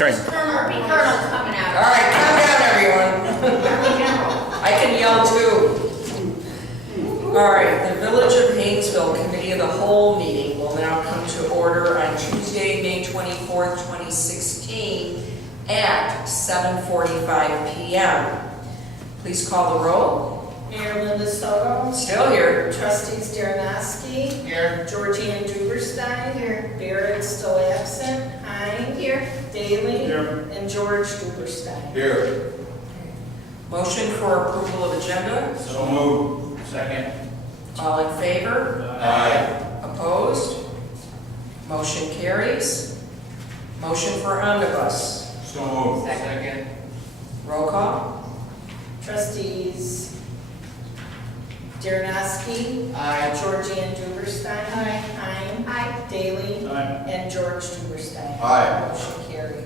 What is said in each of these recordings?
Craig. Army Colonel coming out. All right, calm down, everyone. Army General. I can yell too. All right, the Village of Hainesville Committee of the Whole meeting will now come to order on Tuesday, May 24th, 2016 at 7:45 p.m. Please call the roll. Mayor Linda Soto. Still here. Trustees Darnowski. Here. Georgianne Duberstein. Here. Barrett still absent. Hein. Here. Daly. Here. And George Duberstein. Here. Motion for approval of agenda. So moved. Second. All in favor? Aye. Opposed? Motion carries. Motion for omnibus. So moved. Second. Roll call. Trustees Darnowski. Aye. Georgianne Duberstein. Aye. Hein. Aye. Daly. Aye. And George Duberstein. Aye. Motion carried.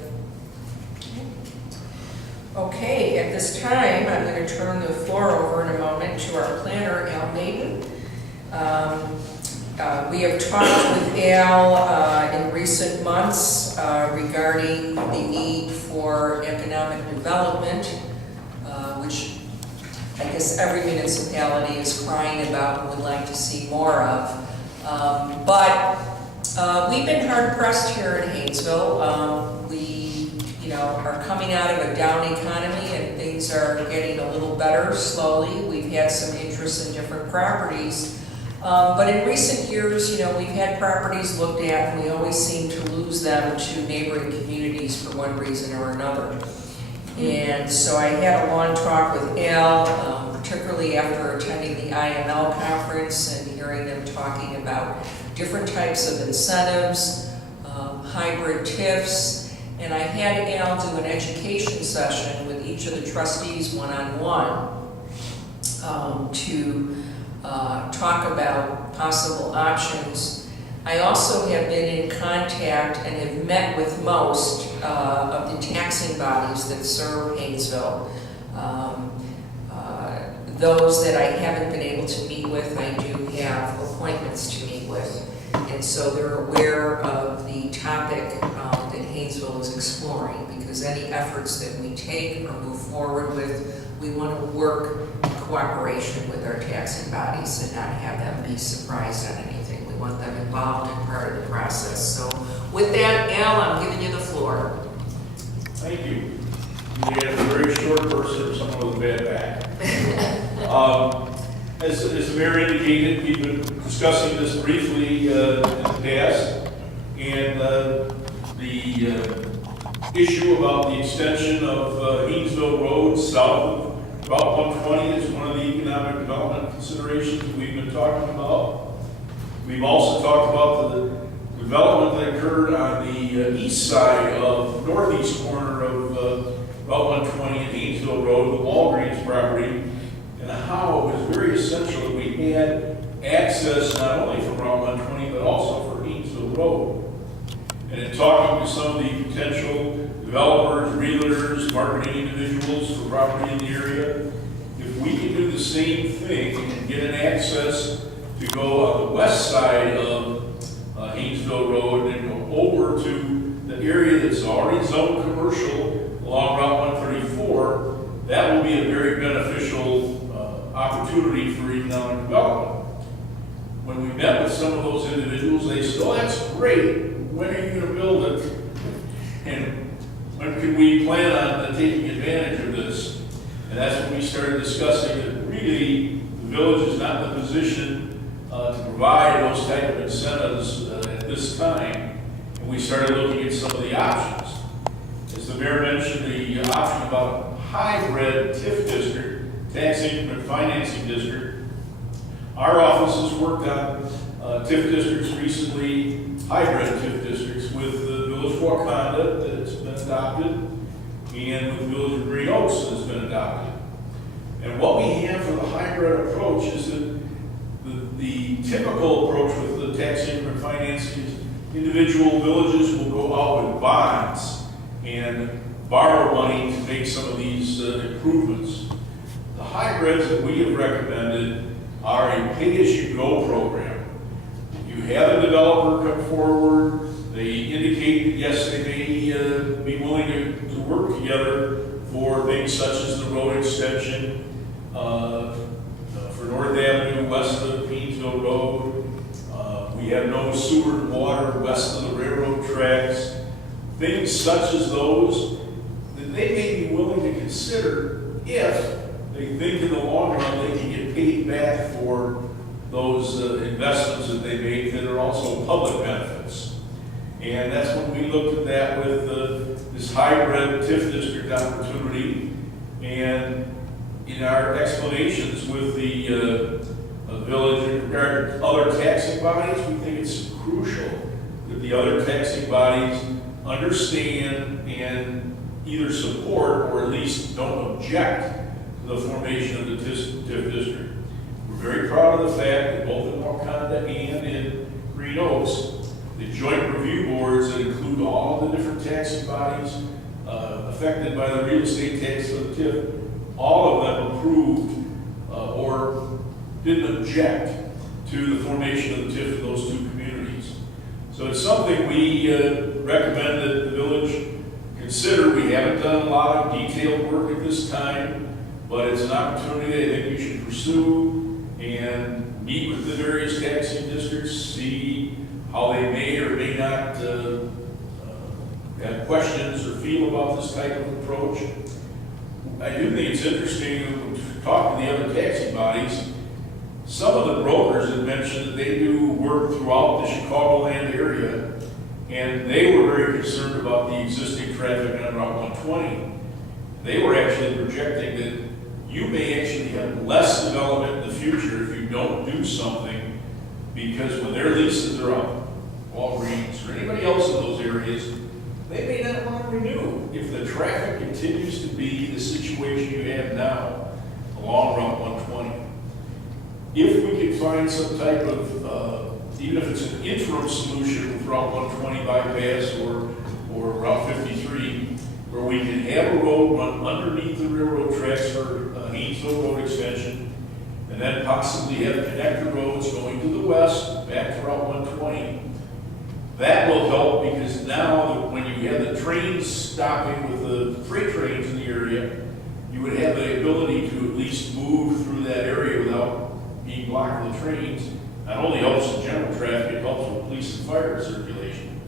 Okay, at this time, I'm going to turn the floor over in a moment to our planner, Al Maiden. We have talked with Al in recent months regarding the need for economic development, which I guess every municipality is crying about and would like to see more of. But we've been hard pressed here in Hainesville. We are coming out of a down economy and things are getting a little better slowly. We've had some interest in different properties. But in recent years, we've had properties looked at and we always seem to lose them to neighboring communities for one reason or another. And so I had a long talk with Al, particularly after attending the IML conference and hearing them talking about different types of incentives, hybrid TIFs, and I had Al do an education session with each of the trustees one-on-one to talk about possible options. I also have been in contact and have met with most of the taxing bodies that serve Hainesville. Those that I haven't been able to meet with, I do have appointments to meet with. And so they're aware of the topic that Hainesville is exploring, because any efforts that we take or move forward with, we want to work in cooperation with our taxing bodies and not have them be surprised on anything. We want them involved in part of the process. So with that, Al, I'm giving you the floor. Thank you. You have a very short person or someone with a bad back. As the mayor indicated, we've been discussing this briefly in the past, and the issue about the extension of Hainesville Road south of Route 120 is one of the economic development considerations we've been talking about. We've also talked about the development that occurred on the east side of northeast corner of Route 120 and Hainesville Road, the Walgreens property, and how it was very essential that we had access not only from Route 120 but also for Hainesville Road. And in talking to some of the potential developers, realtors, marketing individuals for property in the area, if we can do the same thing and get an access to go on the west side of Hainesville Road and go over to the area that's already zoned commercial along Route 134, that will be a very beneficial opportunity for economic development. When we met with some of those individuals, they said, "Oh, that's great. When are you going to build it? And when can we plan on taking advantage of this?" And that's when we started discussing that really the village is not in the position to provide those type of incentives at this time. And we started looking at some of the options. As the mayor mentioned, the option about hybrid TIF district, tax increment financing district. Our office has worked on TIF districts recently, hybrid TIF districts with the Village of Wakanda that's been adopted, and with the Village of Green Oaks that's been adopted. And what we have for the hybrid approach is that the typical approach with the tax increment financing is individual villages will go out with bonds and borrow money to make some of these improvements. The hybrids that we have recommended are a pay-as-you-go program. You have a developer come forward, they indicate that yes, they may be willing to work together for things such as the road extension, for North Avenue, west of Hainesville Road. We have no sewer and water west of the railroad tracks. Things such as those that they may be willing to consider if they think in the long run they can get paid back for those investments that they make that are also public benefits. And that's when we looked at that with this hybrid TIF district opportunity. And in our explanations with the village in regard to other taxing bodies, we think it's crucial that the other taxing bodies understand and either support or at least don't object to the formation of the TIF district. We're very proud of the fact that both in Wakanda and in Green Oaks, the joint review boards that include all the different taxing bodies affected by the real estate tax for the TIF, all of them approved or didn't object to the formation of the TIF in those two communities. So it's something we recommend that the village consider. We haven't done a lot of detailed work at this time, but it's an opportunity I think you should pursue and meet with the various taxing districts, see how they may or may not have questions or feel about this type of approach. I do think it's interesting to talk to the other taxing bodies. Some of the brokers have mentioned that they do work throughout the Chicagoland area, and they were very concerned about the existing traffic on Route 120. They were actually projecting that you may actually have less development in the future if you don't do something, because when their leases are up, Walgreens or anybody else in those areas, they may not want to renew if the traffic continues to be the situation you have now along Route 120. If we could find some type of, even if it's an interim solution with Route 120 bypass or Route 53, where we can have a road run underneath the railroad tracks for Hainesville Road extension, and then possibly have connector roads going to the west, back to Route 120. That will help, because now when you have the trains stopping with the freight trains in the area, you would have the ability to at least move through that area without being blocked with the trains. Not only helps the general traffic, it helps with police and fire circulation.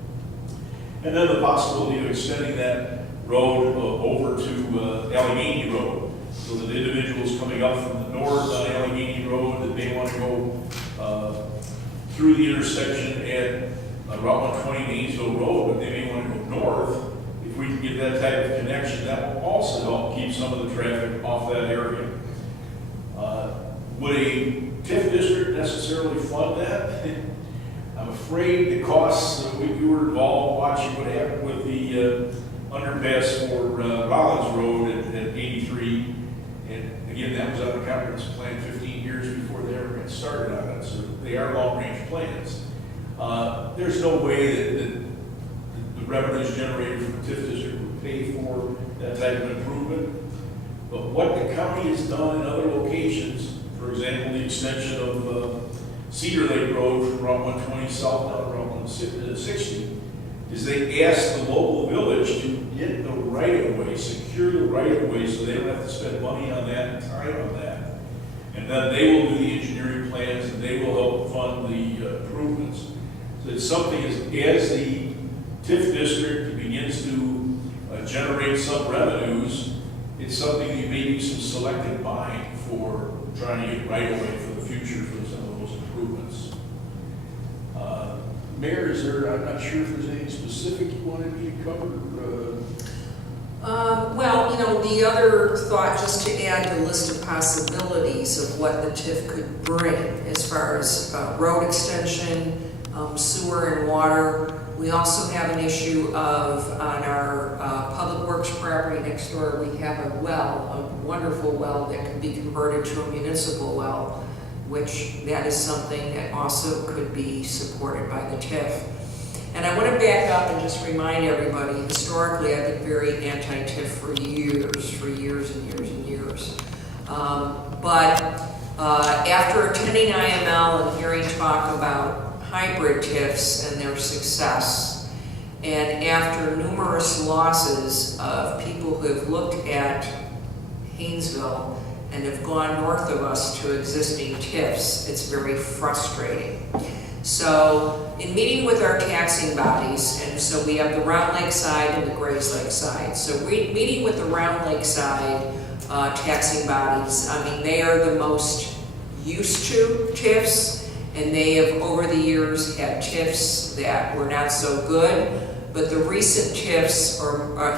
And then the possibility of extending that road over to Allegheny Road, so that individuals coming up from the north on Allegheny Road that may want to go through the intersection at Route 120 Hainesville Road, but they may want to go north. If we can get that type of connection, that will also help keep some of the traffic off that area. Would a TIF district necessarily fund that? I'm afraid the costs, we were involved watching what happened with the underpass for Rollins Road at 83. And again, that was on the comprehensive plan 15 years before they ever got started on it. So they are long-range plans. There's no way that the revenues generated from the TIF district would pay for that type of improvement. But what the county has done in other locations, for example, the extension of Cedar Lake Road from Route 120 south down Route 160, is they asked the local village to get the right-of-way, secure the right-of-way, so they don't have to spend money on that and time on that. And then they will do the engineering plans, and they will help fund the improvements. So it's something as the TIF district begins to generate some revenues, it's something that you may do some selective buying for trying to get right-of-way for the future for some of those improvements. Mayor, I'm not sure if there's anything specific you wanted me to cover. Well, the other thought, just to add a list of possibilities of what the TIF could bring as far as road extension, sewer and water. We also have an issue of, on our public works property next door, we have a well, a wonderful well that can be converted to a municipal well, which that is something that also could be supported by the TIF. And I want to back up and just remind everybody, historically I've been very anti-TIF for years and years. But after attending IML and hearing talk about hybrid TIFs and their success, And after numerous losses of people who have looked at Hainesville and have gone north of us to existing TIFs, it's very frustrating. So in meeting with our taxing bodies, and so we have the Round Lake side and the Grays Lake side. So meeting with the Round Lake side taxing bodies, I mean, they are the most used to TIFs, and they have over the years had TIFs that were not so good, but the recent TIFs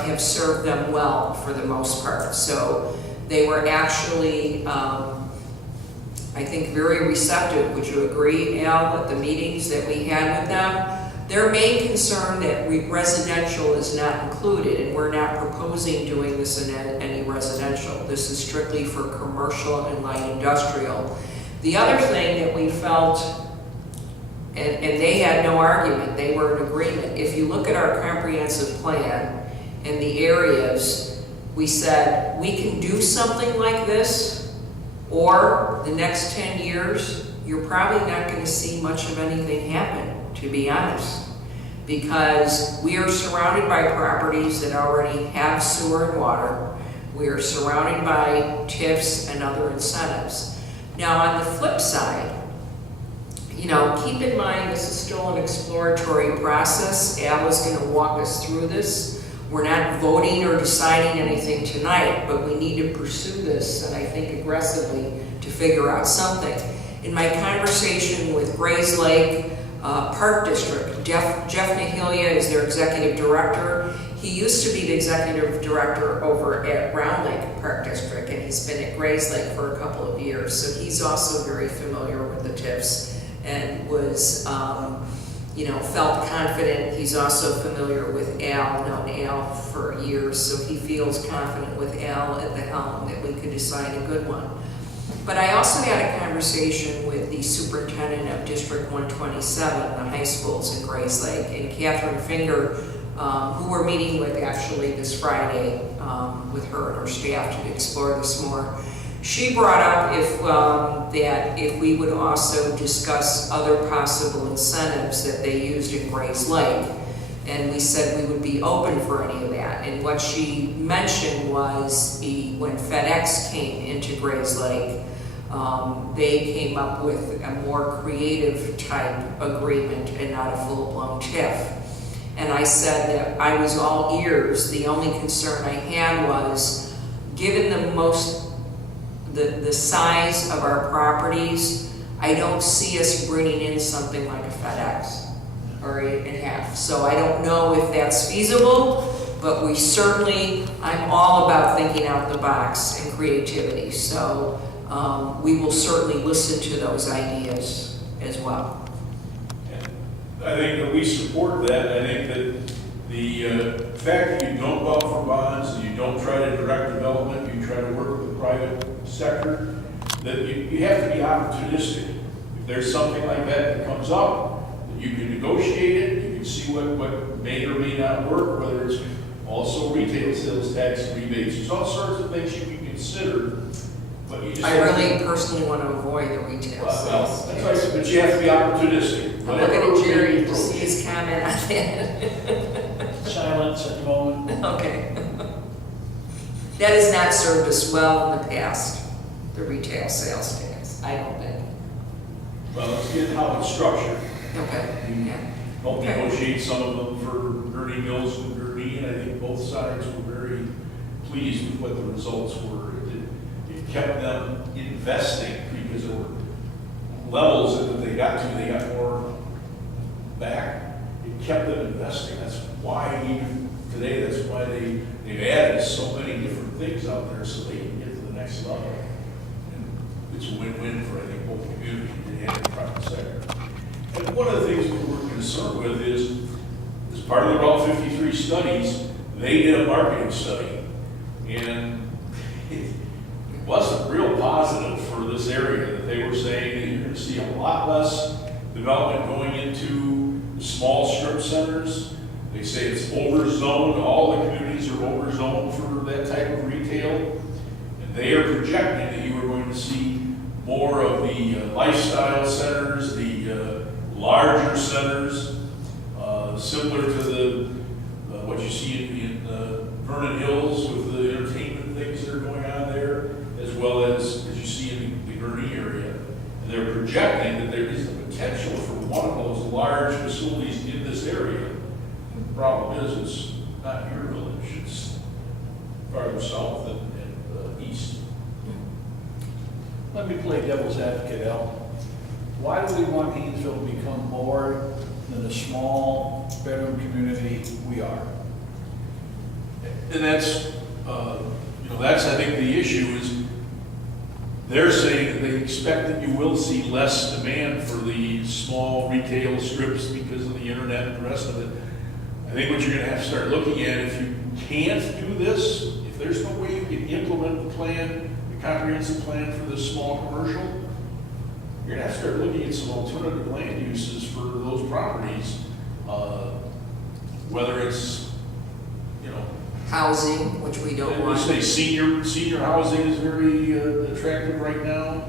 have served them well for the most part. So they were actually, I think, very receptive. Would you agree, Al, at the meetings that we had with them? Their main concern that residential is not included, and we're not proposing doing this in any residential. This is strictly for commercial and light industrial. The other thing that we felt, and they had no argument, they were in agreement. If you look at our comprehensive plan and the areas, we said we can do something like this, or the next 10 years, you're probably not going to see much of anything happen, to be honest, because we are surrounded by properties that already have sewer and water. We are surrounded by TIFs and other incentives. Now, on the flip side, you know, keep in mind this is still an exploratory process. Al is going to walk us through this. We're not voting or deciding anything tonight, but we need to pursue this, and I think aggressively, to figure out something. In my conversation with Grays Lake Park District, Jeff Nahilia is their executive director. He used to be the executive director over at Round Lake Park District, and he's been at Grays Lake for a couple of years, so he's also very familiar with the TIFs and was, you know, felt confident. He's also familiar with Al, known Al for years, so he feels confident with Al at the helm that we could decide a good one. But I also had a conversation with the superintendent of District 127, the high schools in Grays Lake, and Catherine Finger, who we're meeting with actually this Friday with her and her staff to explore this more. She brought up that if we would also discuss other possible incentives that they used in Grays Lake, and we said we would be open for any of that. And what she mentioned was when FedEx came into Grays Lake, they came up with a more creative type agreement and not a full-blown TIF. And I said that I was all ears. The only concern I had was, given the size of our properties, I don't see us bringing in something like a FedEx or a half. So I don't know if that's feasible, but we certainly, I'm all about thinking out the box and creativity. So we will certainly listen to those ideas as well. I think that we support that. I think that the fact that you don't go out for bonds, and you don't try to direct development, you try to work with the private sector, that you have to be opportunistic. If there's something like that comes up, you can negotiate it, you can see what may or may not work, whether it's also retail sales tax rebates. There's all sorts of things you can consider. But you just I really personally want to avoid the retail sales. That's right, but you have to be opportunistic. I'm looking at Jerry to see his comment on that. Silence at the moment. Okay. That has not served us well in the past, the retail sales tax, I don't think. Well, let's get how it's structured. Okay, yeah. Help Okay. negotiate some of them for Ernie Mills and Gurnee, and I think both sides were very pleased with what the results were. It kept them investing because there were levels that they got to, they got more back. It kept them investing. That's why even today, that's why they've added so many different things out there so they can get to the next level. And it's a win-win for, I think, both communities and the private sector. And one of the things that we're concerned with is, as part of the Route 53 studies, they did a marketing study. And it wasn't real positive for this area, that they were saying that you're going to see a lot less development going into the small strip centers. They say it's over-zoned. All the communities are over-zoned for that type of retail. And they are projecting that you are going to see more of the lifestyle centers, the larger centers, similar to the Vernon Hills with the entertainment things that are going on there, as well as you see in the Gurnee area. And they're projecting that there is the potential for one of those large facilities in this area. The problem is, it's not your village, it's farther south and east. Let me play devil's advocate, Al. Why do we want Hainesville to become more than the small bedroom community we are? And that's, that's, I think, the issue is they're saying that they expect that you will see less demand for the small retail strips because of the internet and the rest of it. I think what you're gonna have to start looking at, if you can't do this, if there's no way you can implement the plan, the comprehensive plan for this small commercial, you're gonna have to start looking at some alternative land uses for those properties, whether it's, Housing, which we don't I would want. say senior housing is very attractive right now,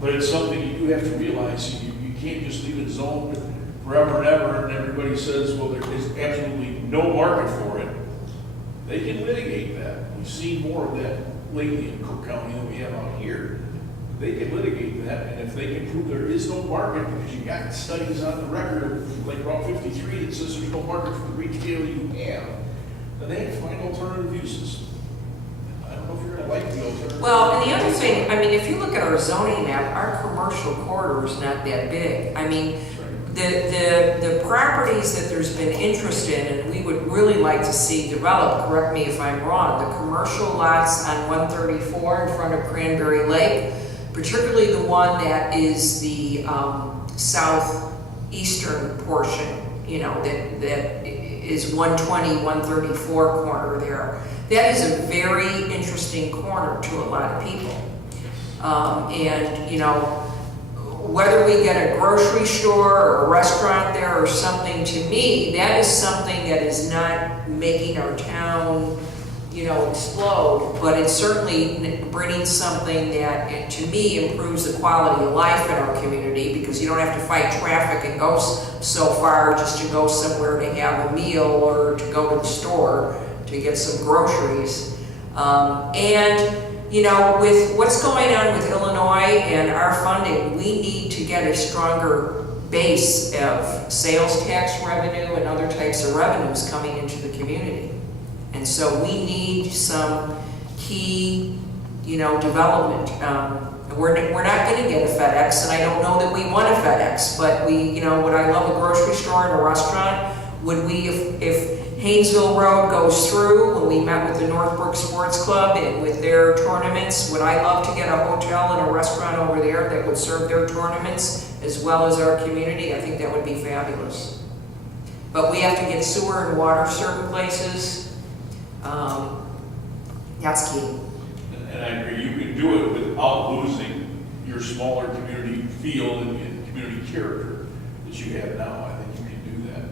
but it's something you do have to realize. You can't just leave it zoned forever and ever, and everybody says, well, there is absolutely no market for it. They can litigate that. We've seen more of that lately in Cook County than we have out here. They can litigate that, and if they can prove there is no market, because you got studies on the record, like Route 53, that says there's no market for the retail you have, then they have to find alternative uses. I don't know if you're gonna like the alternative. Well, and the other thing, I mean, if you look at our zoning map, our commercial corridor is not that big. I mean, the properties that there's been interest in, and we would really like to see developed, correct me if I'm wrong, the commercial lots on 134 in front of Cranberry Lake, particularly the one that is the southeastern portion, that is 120, 134 corner there. That is a very interesting corner to a lot of people. Whether we get a grocery store or a restaurant there or something, to me, that is something that is not making our town, explode, but it's certainly bringing something that, to me, improves the quality of life in our community, because you don't have to fight traffic and go so far just to go somewhere to have a meal or to go to the store to get some groceries. With what's going on with Illinois and our funding, we need to get a stronger base of sales tax revenue and other types of revenues coming into the community. And so we need some key, development. We're not going to get a FedEx, and I don't know that we want a FedEx, but would I love a grocery store and a restaurant? Would we, if Hainesville Road goes through, when we met with the Northbrook Sports Club and with their tournaments, would I love to get a hotel and a restaurant over there that would serve their tournaments as well as our community? I think that would be fabulous. But we have to get sewer and water certain places. That's key. And I agree, you can do it without losing your smaller community feel and community character that you have now. I think you can do that.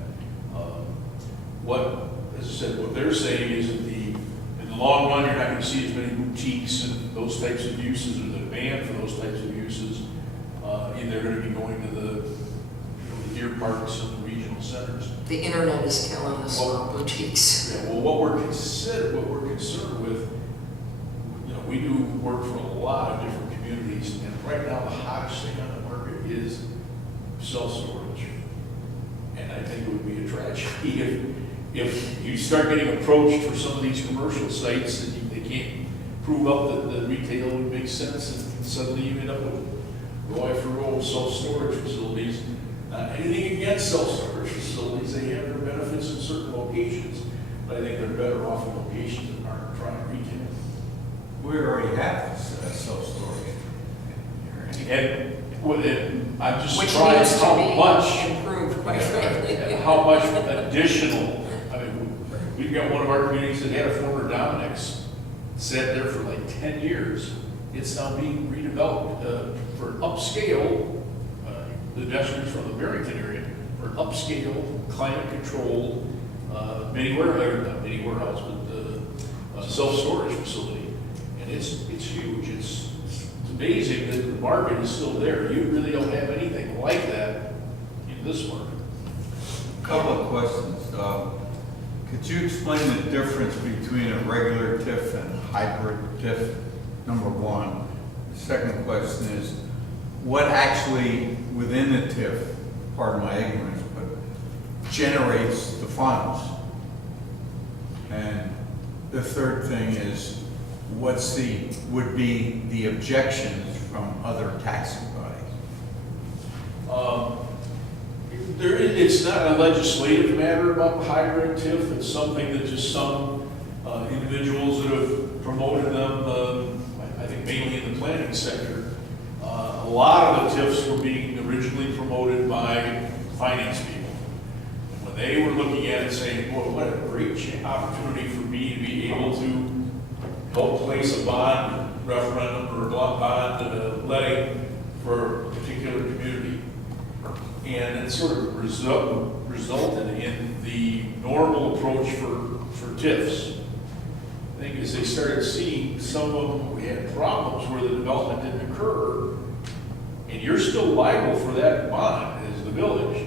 As I said, what they're saying is that in the long run, you're not going to see as many boutiques and those types of uses, or the demand for those types of uses. And they're going to be going to the deer parks and the regional centers. The internet is killing the small boutiques. Yeah, well, what we're concerned with, we do work for a lot of different communities, and right now the hottest thing on the market is self-storage. And I think it would be a tragedy if you start getting approached for some of these commercial sites and they can't prove up that the retail would make sense, and suddenly you end up with row after row of self-storage facilities. Not anything against self-storage facilities, they have their benefits in certain locations, but I think they're better off in locations that aren't trying retail. We already have self-storage. And I'm just Which trying needs to how be much, improved, quite frankly. how much additional, we've got one of our communities that had a former Dominick's, sat there for like 10 years. It's now being redeveloped for upscale, the investors from the Barrington area, for upscale, climate-controlled, not mini warehouse, but self-storage facility. And it's huge. It's amazing that the market is still there. You really don't have anything like that in this market. Couple of questions. Could you explain the difference between a regular TIF and hybrid TIF, number one? The second question is, what actually within the TIF, pardon my ignorance, but generates the funds? And the third thing is, would be the objections from other taxing bodies? It's not a legislative matter about the hybrid TIF, it's something that just some individuals that have promoted them, I think mainly in the planning sector. A lot of the TIFs were being originally promoted by finance people. And when they were looking at it saying, boy, what a great opportunity for me to be able to help place a bond referendum or a bond letting for a particular community. And it sort of resulted in the normal approach for TIFs. I think as they started seeing some of them had problems where the development didn't occur, and you're still liable for that bond as the village.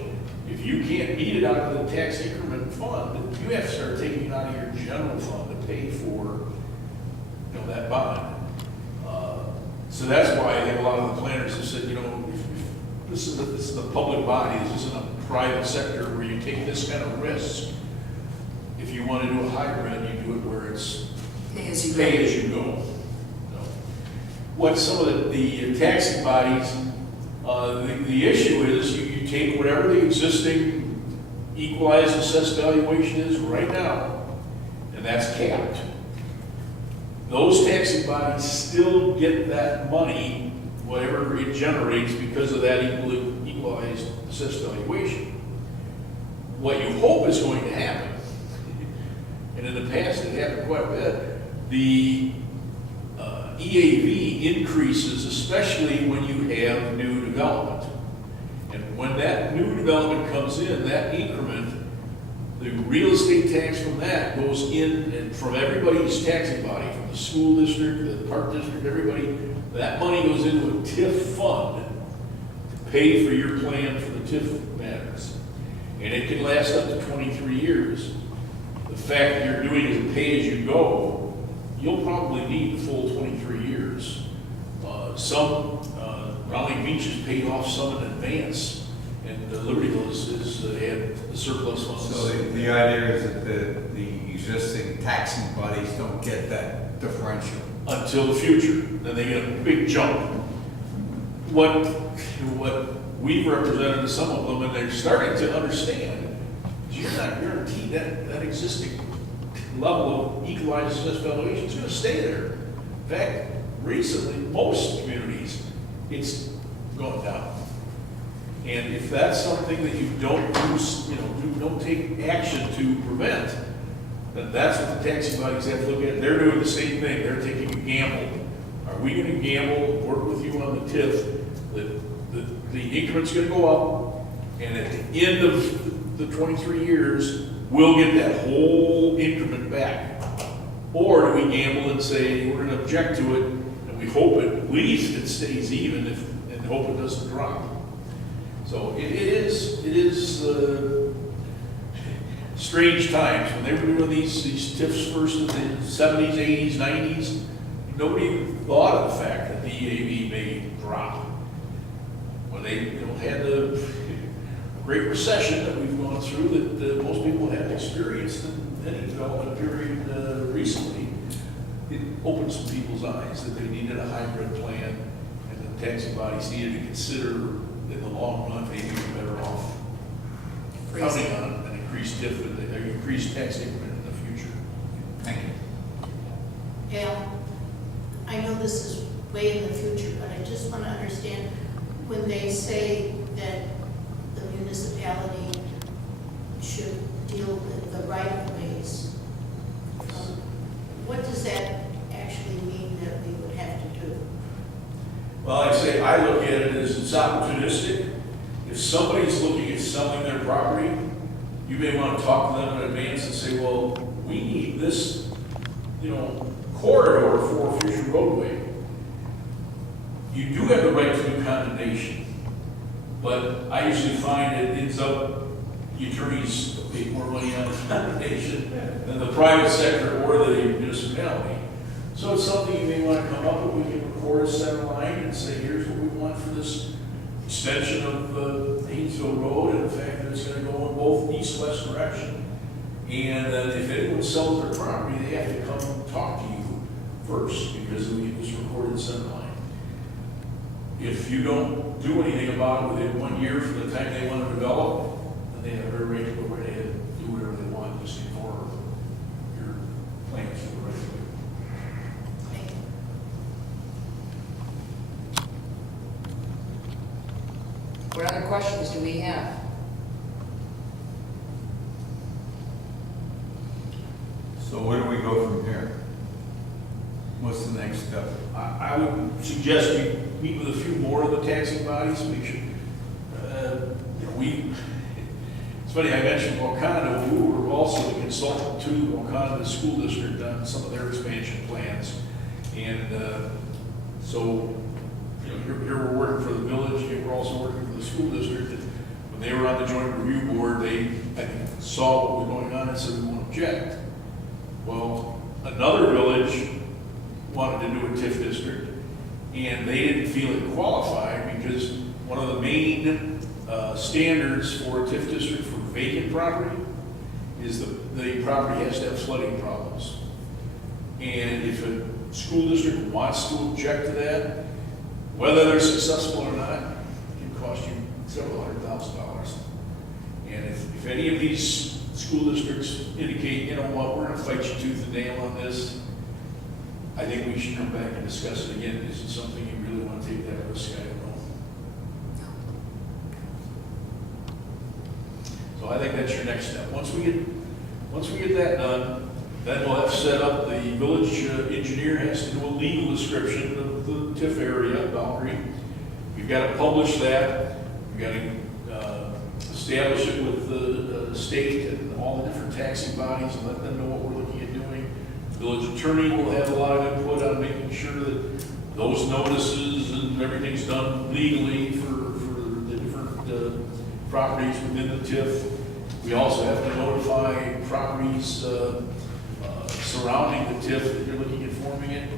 If you can't meet it out of the tax increment fund, you have to start taking it out of your general fund to pay for that bond. So that's why I think a lot of the planners have said, if this is the public body, this isn't a private sector where you take this kind of risk. If you want to do a hybrid, you do it where it's Pay as you go. pay as you go. What some of the taxing bodies, the issue is you take whatever the existing equalized assessed valuation is right now, and that's capped. Those taxing bodies still get that money, whatever it generates, because of that equalized assessed valuation. What you hope is going to happen, and in the past it happened quite a bit, the EAV increases, especially when you have new development. And when that new development comes in, that increment, the real estate tax from that goes in, and from everybody's taxing body, from the school district, the park district, everybody, that money goes into a TIF fund to pay for your plan for the TIF matters. And it can last up to 23 years. The fact that you're doing it pay-as-you-go, you'll probably need the full 23 years. Raleigh Beach has paid off some in advance, and Libertyville has had the surplus funds. So the idea is that the existing taxing bodies don't get that differential? Until the future, then they get a big jump. What we've represented to some of them, and they're starting to understand, is you're not guaranteed that existing level of equalized assessed valuation is going to stay there. In fact, recently, most communities, it's going down. And if that's something that you don't do, you don't take action to prevent, then that's what the taxing bodies have to look at. They're doing the same thing. They're taking a gamble. Are we going to gamble, work with you on the TIF, that the increment's going to go up, and at the end of the 23 years, we'll get that whole increment back? Or do we gamble and say, we're going to object to it, and we hope at least it stays even, and hope it doesn't drop? So it is strange times. When they were doing these TIFs first in the 70s, 80s, 90s, nobody even thought of the fact that the EAV may drop. When they had the Great Recession that we've gone through, that most people have experienced in any development period recently, it opened some people's eyes that they needed a hybrid plan, and the taxing bodies needed to consider in the long run maybe we're better off counting on an increased TIF, an increased tax increment in the future. Thank you. Al, I know this is way in the future, but I just want to understand, when they say that the municipality should deal with the right-of-ways, what does that actually mean that we would have to do? Well, I look at it as it's opportunistic. If somebody's looking at selling their property, you may want to talk to them in advance and say, well, we need this, corridor for a future roadway. You do have the right to do condemnation, but I usually find it ends up the attorneys make more money on the foundation than the private sector or the municipality. So it's something you may want to come up with, we can record a center line and say, here's what we want for this extension of Hainesville Road, and the fact that it's gonna go in both east-west direction. And if anyone sells their property, they have to come talk to you first, because we get this recorded center line. If you don't do anything about it within 1 year from the time they want to develop, then they have every right to go right ahead and do whatever they want, just ignore your plans for the right of way. Thank you. What other questions do we have? So where do we go from here? What's the next step? I would suggest we meet with a few more of the taxing bodies, make sure, it's funny, I mentioned Wakanda, we were also the consultant to the Wakanda School District on some of their expansion plans. And so, here we're working for the village, and we're also working for the school district. And when they were on the joint review board, they, I think, saw what was going on and said, we won't object. Well, another village wanted to do a TIF district, and they didn't feel it qualified because one of the main standards for a TIF district for vacant property is the property has to have flooding problems. And if a school district wants to object to that, whether they're successful or not, it can cost you several $100,000. And if any of these school districts indicate, you know what, we're gonna fight you tooth and nail on this, I think we should come back and discuss it again. Is it something you really want to take that risk? I don't know. So I think that's your next step. Once we get that done, then we'll have set up, the village engineer has to do a legal description of the TIF area boundary. We've got to publish that. We've got to establish it with the state and all the different taxing bodies and let them know what we're looking at doing. The village attorney will have a lot of input on making sure that those notices and everything's done legally for the different properties within the TIF. We also have to notify properties surrounding the TIF that you're looking at forming it.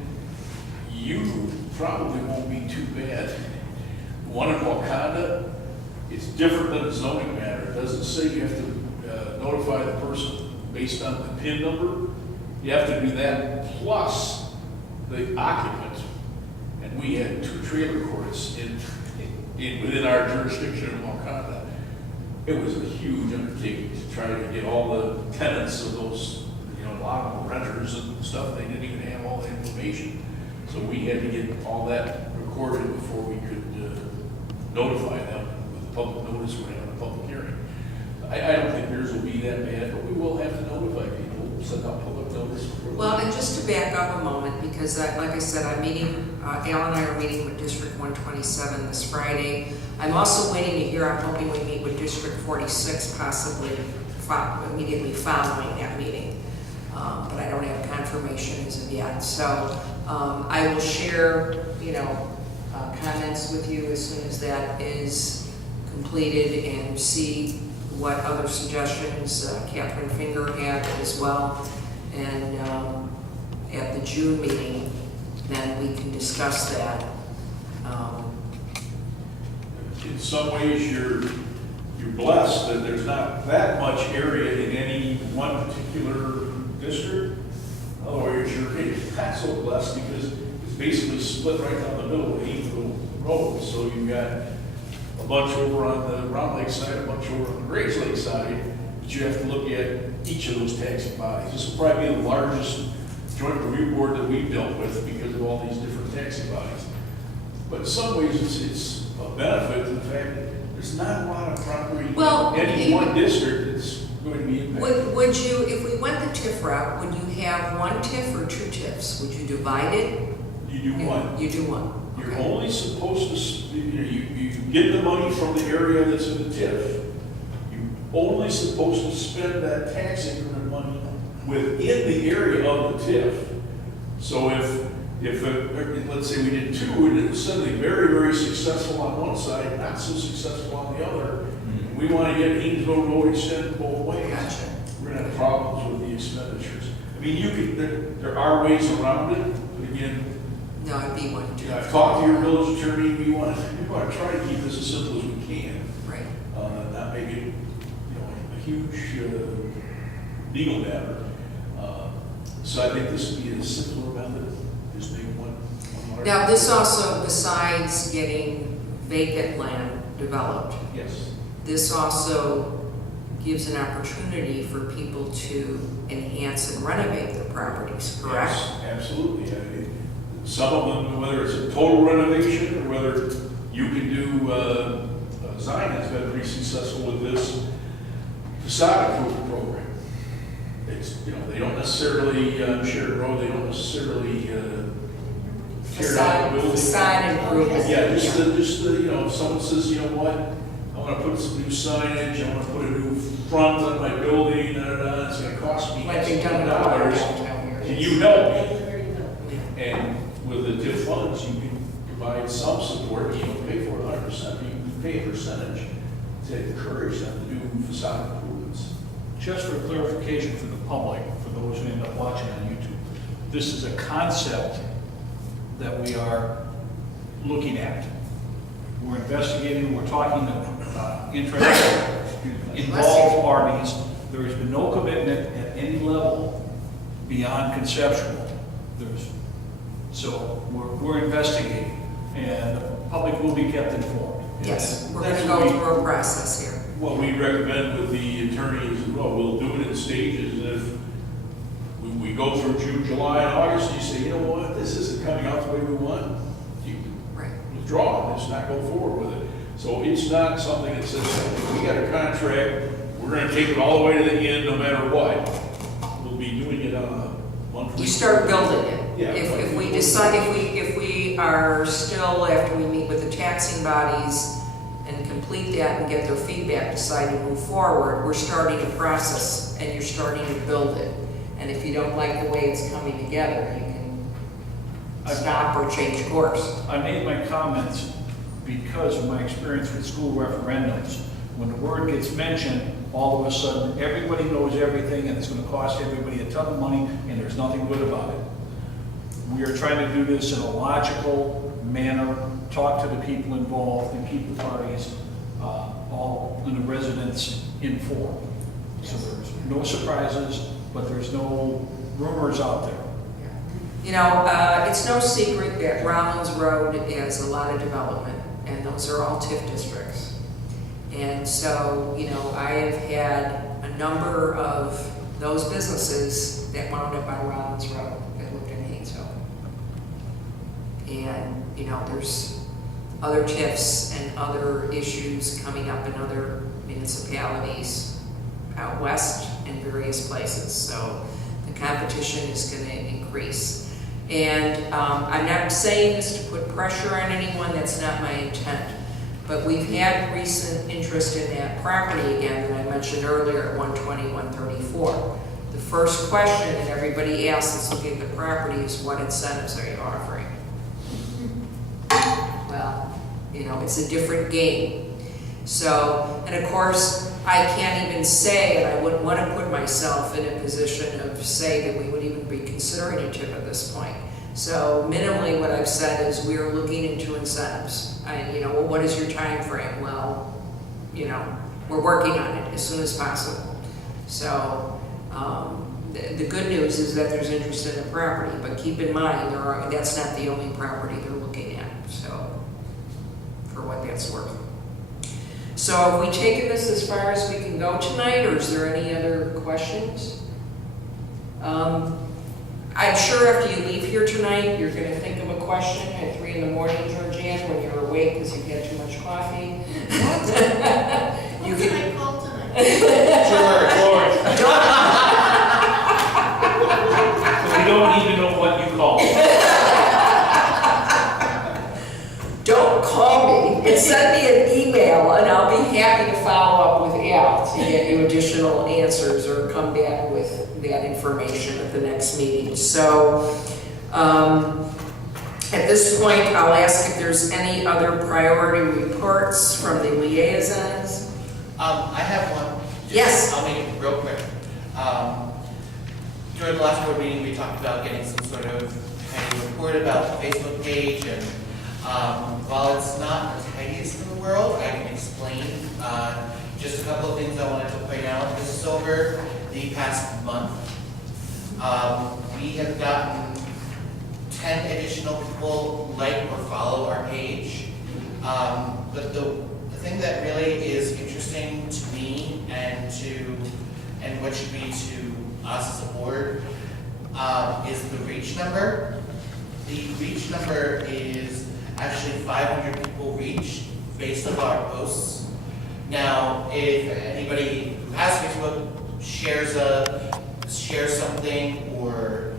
You probably won't be too bad. One in Wakanda, it's different than a zoning matter. It doesn't say you have to notify the person based on the PIN number. You have to do that plus the occupant. And we had 2 trailer courts within our jurisdiction in Wakanda. It was a huge undertaking to try to get all the tenants of those, a lot of them renters and stuff. They didn't even have all the information. So we had to get all that recorded before we could notify them with a public notice. We're having a public hearing. I don't think yours will be that bad, but we will have to notify people. We'll send out public notice. Well, and just to back up a moment, because like I said, I'm meeting, Al and I are meeting with District 127 this Friday. I'm also waiting to hear, I'm hoping we meet with District 46 possibly immediately following that meeting. But I don't have confirmation as of yet. So I will share, comments with you as soon as that is completed and see what other suggestions Catherine Finger had as well. And at the June meeting, then we can discuss that. In some ways, you're blessed that there's not that much area in any one particular district. Otherwise, you're not so blessed because it's basically split right down the middle of Hainesville Road. So you've got a bunch over on the Round Lake side, a bunch over on the Graves Lake side, but you have to look at each of those taxing bodies. This will probably be the largest joint review board that we've dealt with because of all these different taxing bodies. But in some ways, it's a benefit to the fact that there's not a lot of property Well, in any one district that's going to be impacted. Would you, if we went the TIF route, would you have one TIF or 2 TIFs? Would you divide it? You do one. You do one. You're Okay. only supposed to, you get the money from the area that's in the TIF. You're only supposed to spend that tax increment money within the area of the TIF. So let's say we did 2, and it was suddenly very, very successful on one side, not so successful on the other, and we want to get Hainesville Road extended both ways. Gotcha. We're gonna have problems with the expenditures. I mean, you could, there are ways around it, but again, No, it'd be one, you know, I've talked to your village attorney, we want to try to keep this as simple as we can. right. Not make it, a huge legal matter. So I think this would be a simpler method, just make one large. Now, this also, besides getting vacant land developed, Yes. this also gives an opportunity for people to enhance and renovate their properties, correct? Yes, absolutely. I mean, some of them, whether it's a total renovation or whether you can do, Zion has been pretty successful with this facade improvement program. It's, they don't necessarily, Sheridan Road, they don't necessarily, tear down the building. Facade improvement. Yeah, just the, if someone says, you know what, I want to put some new signage, I want to put a new front on my building, it's going to cost me Like they've done in other $1,000. downtown areas. Can you help me? And with the TIF funds, you can provide some support, you don't pay for it 100%, but you can pay a percentage to encourage them to do facade improvements. Just for clarification for the public, for those who end up watching on YouTube, this is a concept that we are looking at. We're investigating, we're talking to interested, involved parties. There has been no commitment at any level beyond conceptual. So we're investigating, and the public will be kept informed. Yes, we're That's gonna what go we- through a process here. What we recommend with the attorney is, well, we'll do it in stages, and if we go through June, July, and August, you say, you know what, this isn't coming out the way we want, you Right. withdraw and just not go forward with it. So it's not something that says, we got a contract, we're gonna take it all the way to the end, no matter what. We'll be doing it on a monthly. You start building it. Yeah. If we decide, if we are still, after we meet with the taxing bodies and complete that and get their feedback, decide to move forward, we're starting a process and you're starting to build it. And if you don't like the way it's coming together, you can stop or change course. I made my comments because of my experience with school referendums. When the word gets mentioned, all of a sudden, everybody knows everything, and it's gonna cost everybody a ton of money, and there's nothing good about it. We are trying to do this in a logical manner, talk to the people involved and keep the parties, all in the residents informed. So there's no surprises, but there's no rumors out there. You know, it's no secret that Rollins Road has a lot of development, and those are all TIF districts. And so, I have had a number of those businesses that wound up on Rollins Road that lived in Hainesville. And, there's other TIFs and other issues coming up in other municipalities out west and various places. So the competition is going to increase. And I'm not saying this to put pressure on anyone, that's not my intent. But we've had recent interest in that property again that I mentioned earlier at 120, 134. The first question that everybody asks that's looking at the property is, what incentives are you offering? Well, it's a different game. So, and of course, I can't even say, and I wouldn't want to put myself in a position of say that we would even be considering a TIF at this point. So minimally what I've said is we're looking into incentives. Well, what is your time frame? Well, we're working on it as soon as possible. So the good news is that there's interest in the property, but keep in mind that's not the only property they're looking at. So for what that's worth. So have we taken this as far as we can go tonight, or is there any other questions? I'm sure after you leave here tonight, you're going to think of a question at 3 in the morning, Georgianne, when you're awake because you've had too much coffee. Who can I call tonight? George. We don't even know what you call it. Don't call me and send me an email, and I'll be happy to follow up with Al to get you additional answers or come back with that information at the next meeting. So at this point, I'll ask if there's any other priority reports from the liaisons. I have one. Yes. I'll make it real quick. During the last board meeting, we talked about getting some sort of tiny report about the Facebook page, and while it's not the tiniest in the world, I can explain just a couple of things I wanted to point out. This is over the past month. We have gotten 10 additional people like or follow our page. But the thing that really is interesting to me and what should be to us as a board is the reach number. The reach number is actually 500 people reached based on our posts. Now, if anybody who has Facebook shares something, or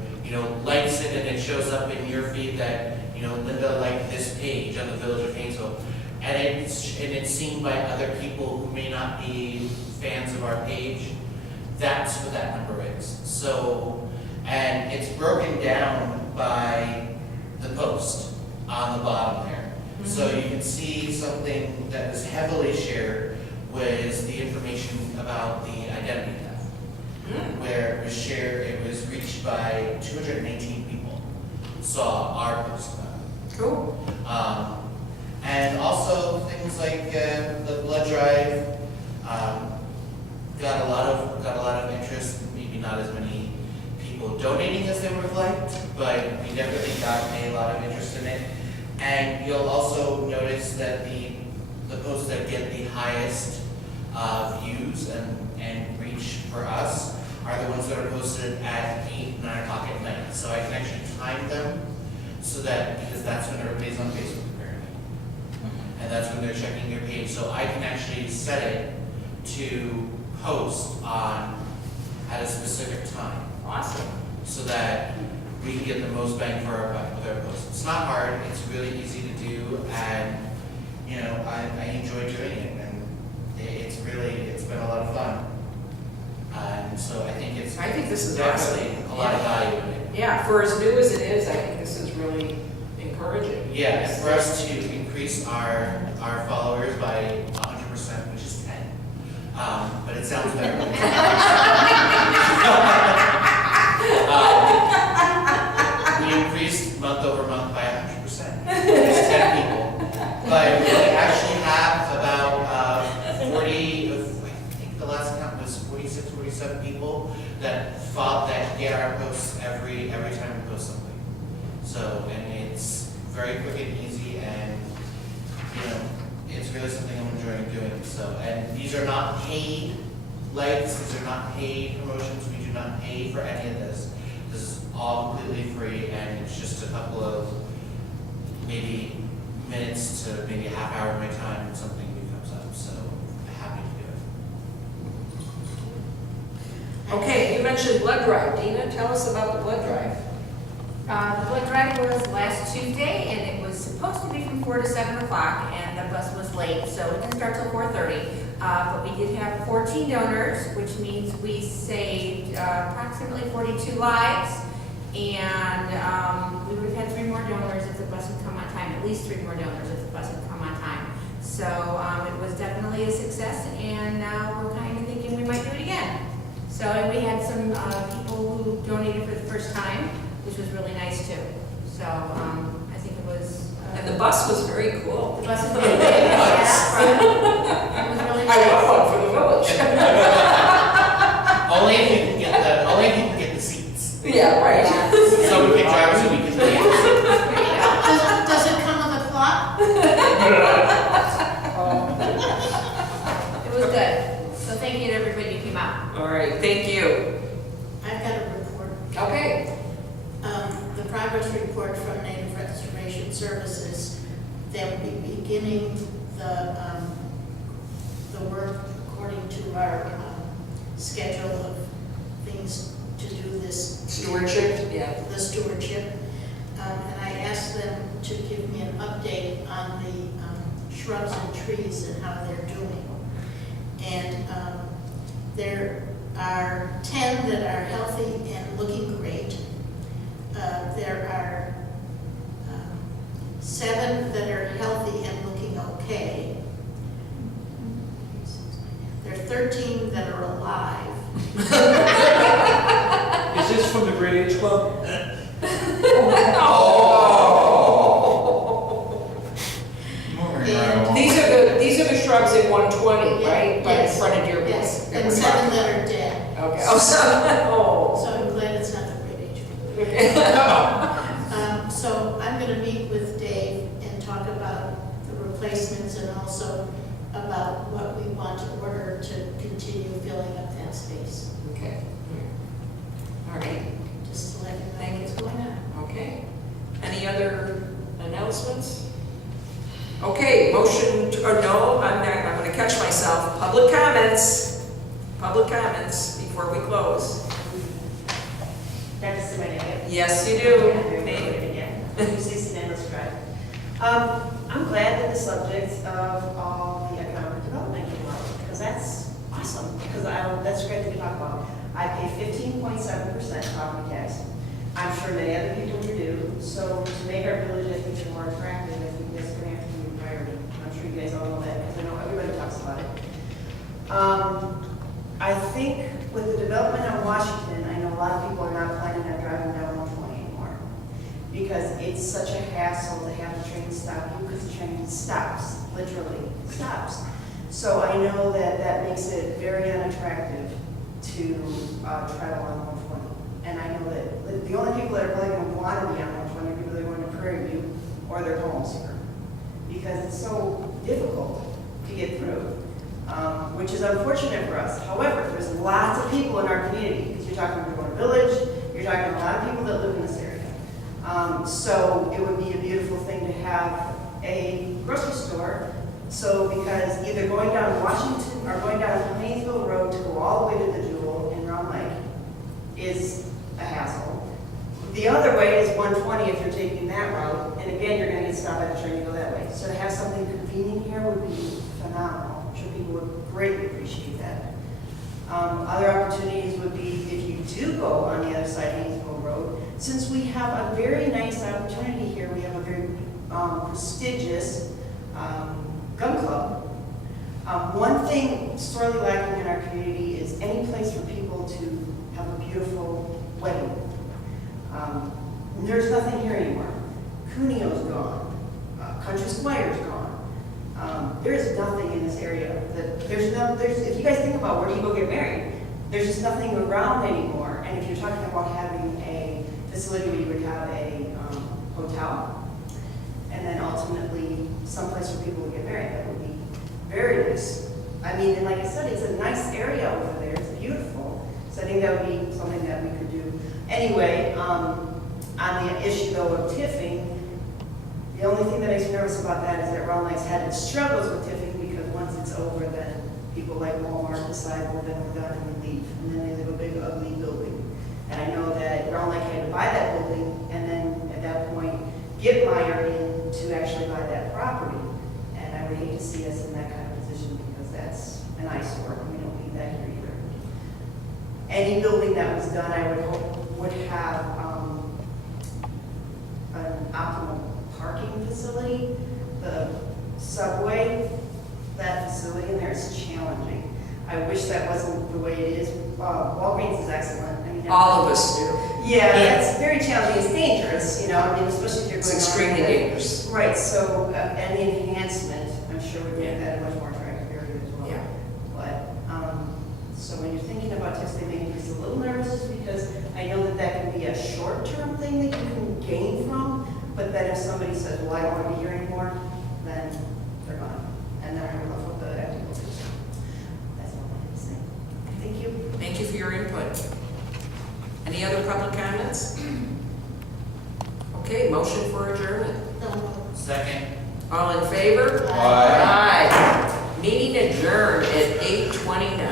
likes it, and it shows up in your feed that Linda liked this page on the Village of Hainesville, and it's seen by other people who may not be fans of our page, that's what that number is. So, and it's broken down by the post on the bottom there. So you can see something that was heavily shared was the information about the identity theft, where it was shared, it was reached by 218 people saw our post about it. Cool. And also things like the blood drive got a lot of interest. Maybe not as many people donating as they would have liked, but we definitely got a lot of interest in it. And you'll also notice that the posts that get the highest views and reach for us are the ones that are posted at 8, 9 o'clock at night. So I can actually time them so that, because that's when everybody's on Facebook apparently. And that's when they're checking their page. So I can actually set it to post at a specific time. Awesome. So that we can get the most bang for our buck with our posts. It's not hard, it's really easy to do, and I enjoy doing it, and it's been a lot of fun. And so I think this is definitely awesome. a lot of value in it. Yeah, for as new as it is, I think this is really encouraging. Yeah, and for us to increase our followers by 100%, which is 10. But it sounds better. We increased month over month by 100%, which is 10 people. But we actually have about 40, I think the last count was 46, 47 people that get our posts every time we post something. So, and it's very quick and easy, and it's really something I'm enjoying doing. So, and these are not paid likes, these are not paid promotions, we do not pay for any of this. This is all completely free, and it's just a couple of maybe minutes to maybe a half hour of my time when something new comes up. So I'm happy to do it. Okay, you mentioned blood drive. Dina, tell us about the blood drive. The blood drive was last Tuesday, and it was supposed to be from 4 to 7 o'clock, and the bus was late, so it didn't start till 4:30. But we did have 14 donors, which means we saved approximately 42 lives, and we would have had 3 more donors if the bus would come on time, at least 3 more donors if the bus would come on time. So it was definitely a success, and now we're kind of thinking we might do it again. So, and we had some people who donated for the first time, which was really nice too. So I think it was. And the bus was very cool. The bus was really big. Yeah, it was really I nice. want one for the village. Only if you can get the seats. Yeah, right. So we can drive so we can dance. Does it come with a clock? It was good. So thank you to everybody who came out. All right, thank you. I've got a report. Okay. The progress report from Native Restoration Services, they'll be beginning the work according to our schedule of things to do this. Stewardship, yeah. The stewardship. And I asked them to give me an update on the shrubs and trees and how they're doing. And there are 10 that are healthy and looking great. There are 7 that are healthy and looking okay. So I'm glad it's not the right age group. So I'm gonna meet with Dave and talk about the replacements and also about what we want to order to continue filling up that space. Okay. All right, Just to let you know Thank you. what's going on. okay. Any other announcements? Okay, motion, or no, I'm gonna catch myself. Public comments before we close. That's the way to get. Yes, you do. Again, Susan Endless Drive. I'm glad that the subject of all the economic development came up, because that's awesome, because that's great to talk about. I pay 15.7% property tax. I'm sure many other people here do, so to make our village, I think, more attractive, I think that's going to have to be a priority. I'm sure you guys all know that, because I know everybody talks about it. I think with the development on Washington, I know a lot of people are not planning on driving down 120 anymore, because it's such a hassle to have the train stop you, because the train stops, literally stops. So I know that that makes it very unattractive to travel on 120. And I know that the only people that are really going to want to be on 120 are people that are going to Prairie View or their homes here, because it's so difficult to get through. Which is unfortunate for us. However, there's lots of people in our community, because you're talking about a village, you're talking about a lot of people that live in this area. So it would be a beautiful thing to have a grocery store. So because either going down Washington or going down Hainesville Road to go all the way to the Jewel in Round Lake is a hassle. The other way is 120 if you're taking that route, and again, you're going to get stopped by the train to go that way. So to have something convenient here would be phenomenal. I'm sure people would greatly appreciate that. Other opportunities would be if you do go on the other side of Hainesville Road, since we have a very nice opportunity here, we have a very prestigious gun club. One thing sorely lacking in our community is any place for people to have a beautiful wedding. There's nothing here anymore. Cuneo's gone. Country Squire's gone. There is nothing in this area that if you guys think about where do you go get married, there's just nothing around anymore. And if you're talking about having a facility where you would have a hotel, and then ultimately someplace where people would get married, that would be very nice. I mean, and like I said, it's a nice area over there. It's beautiful. So I think that would be something that we could do. Anyway, on the issue though of tiffing, the only thing that makes me nervous about that is that Round Lake's had its struggles with tiffing, because once it's over, then people like Walmart decide, well, then we're done and we leave. And then they leave a big ugly building. And I know that Round Lake had to buy that building and then at that point get mired in to actually buy that property. And I would hate to see us in that kind of position, because that's an eyesore and we don't need that here either. Any building that was done, I would hope, would have an optimal parking facility. The subway, that facility in there is challenging. I wish that wasn't the way it is. Walgreens is excellent. I mean, All of us do. yeah, that's very challenging. It's dangerous, you know, I mean, especially if you're It's going extremely on. dangerous. Right, so, and the enhancement, I'm sure would make that a much more attractive area as well. Yeah. But, so when you're thinking about tips, they make me just a little nervous, just because I know that that can be a short-term thing that you can gain from, but then if somebody says, well, I don't want to be here anymore, then they're gone. And then I'm left with the activity. That's all I have to say. Thank you. Thank you for your input. Any other public comments? Okay, motion for adjournment. Second. All in favor? Aye. Aye. Meeting adjourned at 8:29.